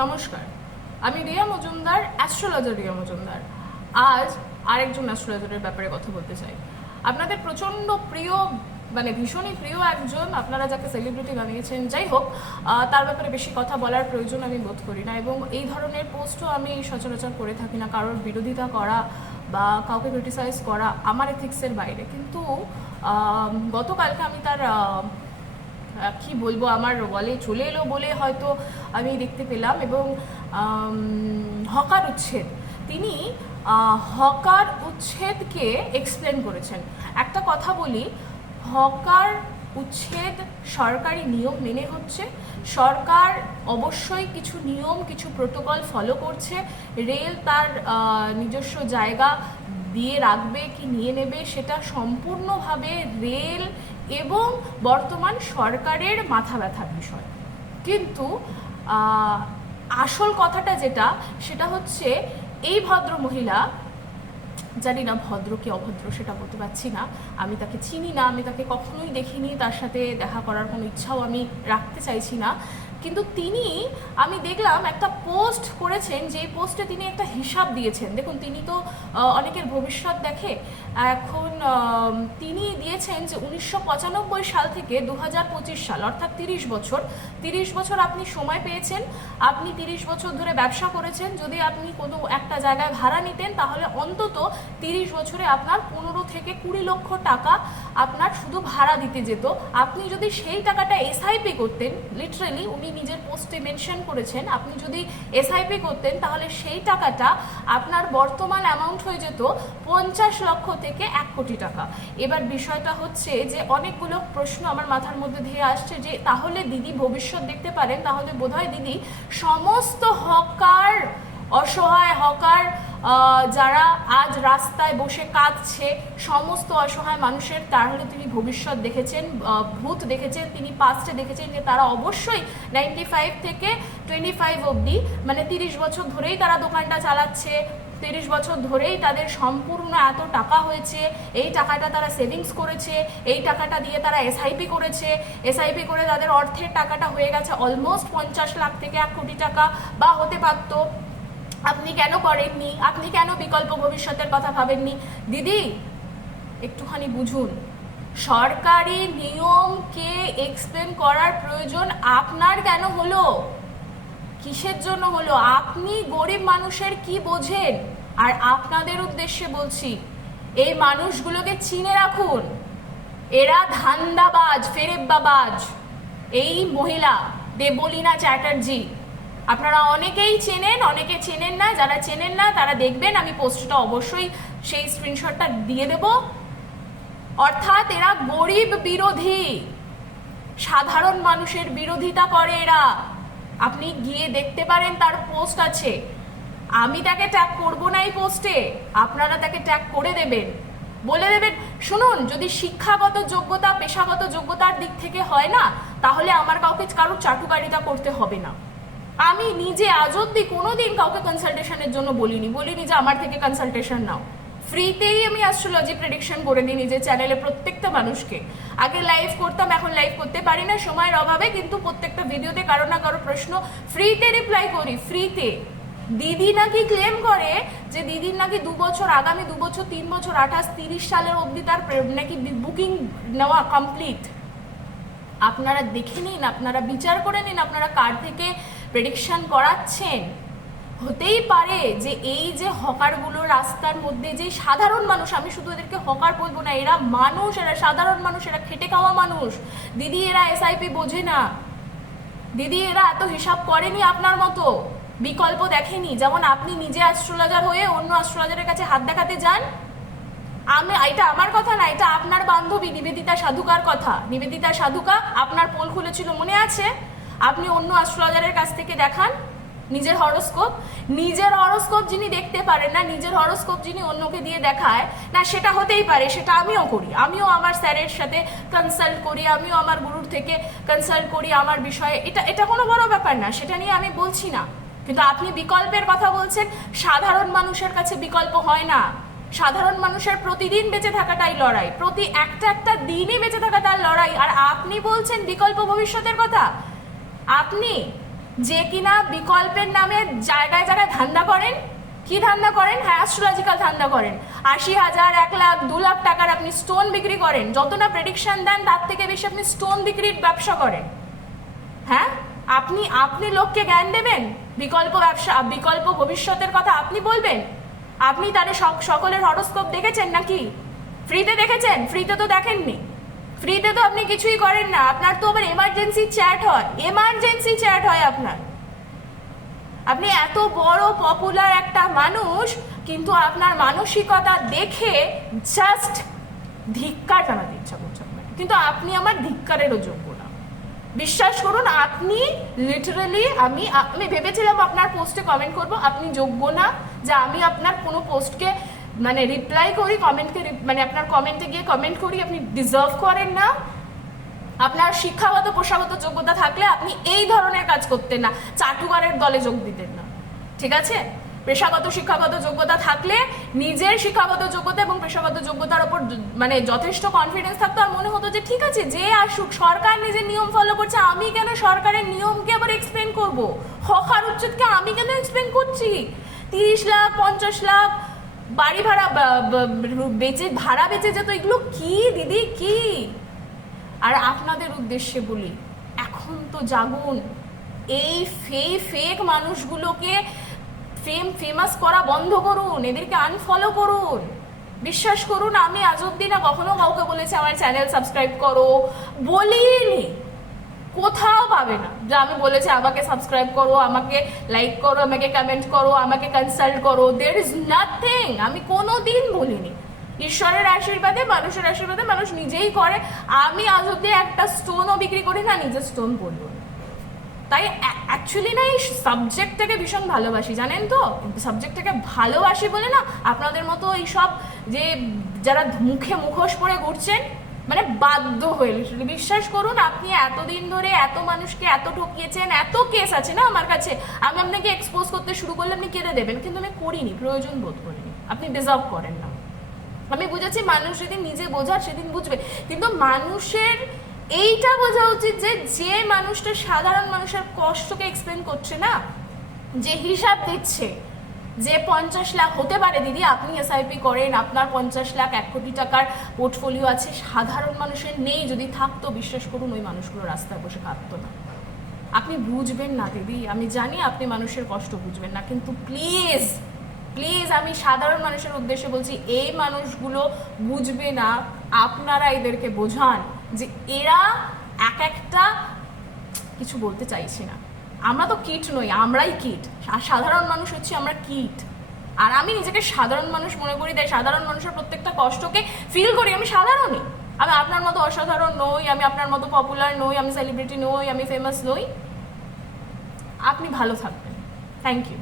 নমস্কার, আমি রিয়া মজুমদার, অ্যাস্ট্রোলজার রিয়া মজুমদার। আজ আরেকজন অ্যাস্ট্রোলজারের ব্যাপারে কথা বলতে চাই। আপনাদের প্রচণ্ড প্রিয়, মানে ভীষণই প্রিয় একজন, আপনারা যাকে সেলিব্রিটি বানিয়েছেন, যাই হোক, তার ব্যাপারে বেশি কথা বলার প্রয়োজন আমি বোধ করি না, এবং এই ধরনের পোস্টও আমি সচরাচর করে থাকি না। কারোর বিরোধিতা করা বা কাউকে ক্রিটিসাইজ করা আমার এথিক্সের বাইরে। কিন্তু গতকালকে আমি তার কি বলবো, আমার ওয়ালে চলে এলো বলে হয়তো আমি দেখতে পেলাম, এবং হকার উচ্ছেদ, তিনি হকার উচ্ছেদকে এক্সপ্লেন করেছেন। একটা কথা বলি, হকার উচ্ছেদ সরকারি নিয়ম মেনে হচ্ছে। সরকার অবশ্যই কিছু নিয়ম, কিছু প্রোটোকল ফলো করছে। রেল তার নিজস্ব জায়গা দিয়ে রাখবে কি নিয়ে নেবে সেটা সম্পূর্ণভাবে রেল এবং বর্তমান সরকারের মাথা ব্যথার বিষয়। কিন্তু আসল কথাটা যেটা, সেটা হচ্ছে এই ভদ্র মহিলা, জানি না ভদ্র কি অভদ্র সেটা বলতে পারছি না, আমি তাকে চিনি না, আমি তাকে কখনোই দেখিনি, তার সাথে দেখা করার কোনো ইচ্ছাও আমি রাখতে চাইছি না। কিন্তু তিনি, আমি দেখলাম একটা পোস্ট করেছেন, যে পোস্টে তিনি একটা হিসাব দিয়েছেন। দেখুন, তিনি তো অনেকের ভবিষ্যৎ দেখে। এখন তিনি দিয়েছেন যে 1995 সাল থেকে 2025 সাল, অর্থাৎ 30 বছর আপনি সময় পেয়েছেন। আপনি 30 বছর ধরে ব্যবসা করেছেন। যদি আপনি কোনো একটা জায়গায় ভাড়া নিতেন, তাহলে অন্তত 30 বছরে আপনার 15 থেকে 20 লক্ষ টাকা আপনার শুধু ভাড়া দিতে যেত। আপনি যদি সেই টাকাটা এসআইপি করতেন, লিটারালি উনি নিজের পোস্টে মেনশন করেছেন, আপনি যদি এসআইপি করতেন, তাহলে সেই টাকাটা আপনার বর্তমান অ্যামাউন্ট হয়ে যেত 50 লক্ষ থেকে 1 কোটি টাকা। এবার বিষয়টা হচ্ছে যে অনেকগুলো প্রশ্ন আমার মাথার মধ্যে ধেয়ে আসছে, যে তাহলে দিদি ভবিষ্যৎ দেখতে পারেন, তাহলে বোধহয় দিদি সমস্ত হকার, অসহায় হকার যারা আজ রাস্তায় বসে কাঁদছে, সমস্ত অসহায় মানুষের, তাহলে তিনি ভবিষ্যৎ দেখেছেন, ভূত দেখেছেন, তিনি পাস্টে দেখেছেন যে তারা অবশ্যই 95 থেকে 25 অবধি, মানে 30 বছর ধরেই তারা দোকানটা চালাচ্ছে, 30 বছর ধরেই তাদের সম্পূর্ণ এত টাকা হয়েছে, এই টাকাটা তারা সেভিংস করেছে, এই টাকাটা দিয়ে তারা এসআইপি করেছে, এসআইপি করে তাদের অর্থের টাকাটা হয়ে গেছে অলমোস্ট 50 লাখ থেকে 1 কোটি টাকা বা হতে পারত। আপনি কেন করেননি? আপনি কেন বিকল্প ভবিষ্যতের কথা ভাবেননি? দিদি, একটুখানি বুঝুন, সরকারি নিয়মকে এক্সপ্লেন করার প্রয়োজন আপনার কেন হলো? কিসের জন্য হলো? আপনি গরিব মানুষের কি বোঝেন? আর আপনাদের উদ্দেশ্যে বলছি, এই মানুষগুলোকে চিনে রাখুন, এরা ধান্দাবাজ, ফেরেববাজ। এই মহিলা দেবলীনা চ্যাটার্জি, আপনারা অনেকেই চেনেন, অনেকে চেনেন না। যারা চেনেন না তারা দেখবেন, আমি পোস্টটা অবশ্যই সেই স্ক্রিনশটটা দিয়ে দেব। অর্থাৎ এরা গরিব বিরোধী, সাধারণ মানুষের বিরোধিতা করে এরা। আপনি গিয়ে দেখতে পারেন, তার পোস্ট আছে। আমি তাকে ট্যাগ করবো না এই পোস্টে, আপনারা তাকে ট্যাগ করে দেবেন, বলে দেবেন, শুনুন, যদি শিক্ষাগত যোগ্যতা, পেশাগত যোগ্যতার দিক থেকে হয় না, তাহলে আমার কাউকে কারোর চাটুকারিতা করতে হবে না। আমি নিজে আজ অব্দি কোনোদিন কাউকে কনসালটেশনের জন্য বলিনি যে আমার থেকে কনসালটেশন নাও। ফ্রিতেই আমি অ্যাস্ট্রোলজি প্রেডিকশন করে দিই নিজের চ্যানেলে প্রত্যেকটা মানুষকে। আগে লাইভ করতাম, এখন লাইভ করতে পারি না সময়ের অভাবে, কিন্তু প্রত্যেকটা ভিডিওতে কারো না কারো প্রশ্ন ফ্রিতে রিপ্লাই করি, ফ্রিতে। দিদি নাকি ক্লেম করে যে দিদির নাকি 2 বছর, আগামী 2 বছর, 3 বছর, 28, 30 সালের অবধি তার নাকি বুকিং নেওয়া কমপ্লিট। আপনারা দেখে নিন, আপনারা বিচার করে নিন, আপনারা কার থেকে প্রেডিকশন করাচ্ছেন। হতেই পারে যে এই যে হকারগুলো রাস্তার মধ্যে, যে সাধারণ মানুষ, আমি শুধু এদেরকে হকার বলবো না, এরা মানুষ, এরা সাধারণ মানুষ, এরা খেটে খাওয়া মানুষ। দিদি, এরা এসআইপি বোঝে না দিদি, এরা এত হিসাব করেনি আপনার মতো, বিকল্প দেখেনি। যেমন আপনি নিজে অ্যাস্ট্রোলজার হয়ে অন্য অ্যাস্ট্রোলজারের কাছে হাত দেখাতে যান। এটা আমার কথা না, এটা আপনার বান্ধবী নিবেদিতা সাধুকার কথা। নিবেদিতা সাধুকা আপনার পোল খুলেছিল, মনে আছে? আপনি অন্য অ্যাস্ট্রোলজারের কাছ থেকে দেখান নিজের হরোস্কোপ যিনি দেখতে পারেন না, নিজের হরোস্কোপ যিনি অন্যকে দিয়ে দেখায় না, সেটা হতেই পারে, সেটা আমিও করি। আমিও আমার স্যারের সাথে কনসাল্ট করি, আমিও আমার গুরুর থেকে কনসাল্ট করি আমার বিষয়ে। এটা কোনো বড় ব্যাপার না, সেটা নিয়ে আমি বলছি না। কিন্তু আপনি বিকল্পের কথা বলছেন। সাধারণ মানুষের কাছে বিকল্প হয় না। সাধারণ মানুষের প্রতিদিন বেঁচে থাকাটাই লড়াই, প্রতি একটা দিনই বেঁচে থাকা তার লড়াই। আর আপনি বলছেন বিকল্প ভবিষ্যতের কথা। আপনি যে কিনা বিকল্পের নামে জায়গায় জায়গায় ধান্দা করেন। কি ধান্দা করেন? হ্যাঁ, অ্যাস্ট্রোলজিক্যাল ধান্দা করেন। 80,000, 1 লাখ, 2 লাখ টাকার আপনি স্টোন বিক্রি করেন। যত না প্রেডিকশন দেন তার থেকে বেশি আপনি স্টোন বিক্রির ব্যবসা করেন। হ্যাঁ, আপনি লোককে জ্ঞান দেবেন, বিকল্প ব্যবসা, বিকল্প ভবিষ্যতের কথা আপনি বলবেন। আপনি তাহলে সকলের হরোস্কোপ দেখেছেন নাকি? ফ্রিতে দেখেছেন? ফ্রিতে তো দেখেননি। ফ্রিতে তো আপনি কিছুই করেন না। আপনার তো আবার এমার্জেন্সি চ্যাট হয় আপনার। আপনি এত বড় পপুলার একটা মানুষ, কিন্তু আপনার মানসিকতা দেখে জাস্ট ধিক্কার জানাতে ইচ্ছা করছে আপনাকে। কিন্তু আপনি আমার ধিক্কারেরও যোগ্য না, বিশ্বাস করুন। আপনি লিটারালি, আমি ভেবেছিলাম আপনার পোস্টে কমেন্ট করব, আপনি যোগ্য না যে আমি আপনার কোনো পোস্টকে মানে রিপ্লাই করি, কমেন্টকে মানে আপনার কমেন্টে গিয়ে কমেন্ট করি। আপনি ডিজার্ভ করেন না। আপনার শিক্ষাগত পেশাগত যোগ্যতা থাকলে আপনি এই ধরনের কাজ করতেন না, চাটুকারের দলে যোগ দিতেন না, ঠিক আছে? পেশাগত শিক্ষাগত যোগ্যতা থাকলে নিজের শিক্ষাগত যোগ্যতা এবং পেশাগত যোগ্যতার ওপর মানে যথেষ্ট কনফিডেন্স থাকতো। আর মনে হতো যে ঠিক আছে, যে আসুক, সরকার নিজের নিয়ম ফলো করছে, আমি কেন সরকারের নিয়মকে আবার এক্সপ্লেন করবো? হক আর উচ্ছেদকে আমি কেন এক্সপ্লেন করছি? 30 লাখ 50 লাখ বাড়ি ভাড়া ভাড়া বেচে যেত, এগুলো কি দিদি, কি? আর আপনাদের উদ্দেশ্যে বলি, এখন তো জাগুন। এই ফেক মানুষগুলোকে ফেমাস করা বন্ধ করুন, এদেরকে আনফলো করুন। বিশ্বাস করুন, আমি আজ অব্দি না কখনো কাউকে বলেছি আমার চ্যানেল সাবস্ক্রাইব করো, বলিনি। কোথাও পাবে না যে আমি বলেছি আমাকে সাবস্ক্রাইব করো, আমাকে লাইক করো, আমাকে কমেন্ট করো, আমাকে কনসাল্ট করো। There is nothing. আমি কোনোদিন বলিনি। ঈশ্বরের আশীর্বাদে, মানুষের আশীর্বাদে মানুষ নিজেই করে। আমি আজ অব্দি একটা স্টোনও বিক্রি করি না, নিজের স্টোন পড়ব। তাই অ্যাকচুয়ালি না, এই সাবজেক্টটাকে ভীষণ ভালোবাসি, জানেন তো? সাবজেক্টটাকে ভালোবাসি বলে না আপনাদের মতো এইসব যে যারা মুখে মুখোশ পরে ঘুরছেন, মানে বাধ্য হয়ে, বিশ্বাস করুন, আপনি এতদিন ধরে এত মানুষকে এত ঠকিয়েছেন, এত কেস আছে না আমার কাছে। আমি আপনাকে এক্সপোজ করতে শুরু করলে আপনি কেঁদে দেবেন, কিন্তু আমি করিনি, প্রয়োজন বোধ করিনি। আপনি ডিজার্ভ করেন না। আমি বুঝেছি মানুষ যেদিন নিজে বোঝার সেদিন বুঝবে, কিন্তু মানুষের এইটা বোঝা উচিত যে মানুষটা সাধারণ মানুষের কষ্টকে এক্সপ্লেন করছে না, যে হিসাব দিচ্ছে, যে 50 লাখ হতে পারে দিদি, আপনি এসআইপি করেন, আপনার 50 লাখ 1 কোটি টাকার পোর্টফোলিও আছে, সাধারণ মানুষের নেই। যদি থাকতো, বিশ্বাস করুন, ওই মানুষগুলো রাস্তায় বসে কাঁদতো না। আপনি বুঝবেন না দিদি, আমি জানি আপনি মানুষের কষ্ট বুঝবেন না, কিন্তু প্লিজ প্লিজ আমি সাধারণ মানুষের উদ্দেশ্যে বলছি, এই মানুষগুলো বুঝবে না। আপনারা এদেরকে বোঝান যে এরা এক একটা, কিছু বলতে চাইছি না, আমরা তো কিট নই, আমরাই কিট। আর সাধারণ মানুষ হচ্ছে আমরা কিট। আর আমি নিজেকে সাধারণ মানুষ মনে করি, তাই সাধারণ মানুষের প্রত্যেকটা কষ্টকে ফিল করি। আমি সাধারণই, আমি আপনার মতো অসাধারণ নই, আমি আপনার মতো পপুলার নই, আমি সেলিব্রিটি নই, আমি ফেমাস নই। আপনি ভালো থাকবেন। Thank you.